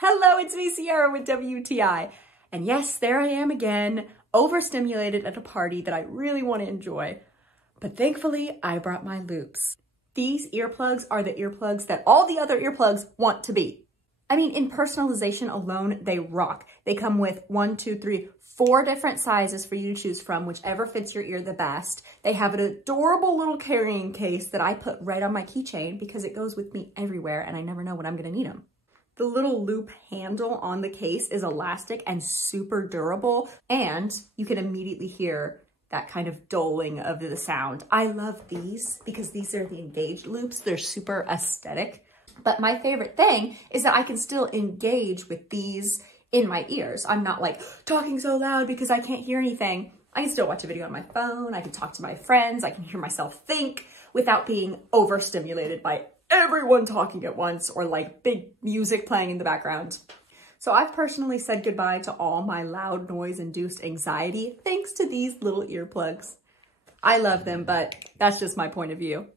Hello, it's me, Sierra with WTI. And yes, there I am again, overstimulated at a party that I really want to enjoy. But thankfully, I brought my loops. These earplugs are the earplugs that all the other earplugs want to be. I mean, in personalization alone, they rock. They come with 4 different sizes for you to choose from, whichever fits your ear the best. They have an adorable little carrying case that I put right on my keychain because it goes with me everywhere and I never know when I'm gonna need them. The little loop handle on the case is elastic and super durable, and you can immediately hear that kind of doling of the sound. I love these because these are the engaged loops. They're super aesthetic. But my favorite thing is that I can still engage with these in my ears. I'm not like talking so loud because I can't hear anything. I can still watch a video on my phone. I can talk to my friends. I can hear myself think without being overstimulated by everyone talking at once or like big music playing in the background. So I've personally said goodbye to all my loud noise-induced anxiety thanks to these little earplugs. I love them, but that's just my point of view.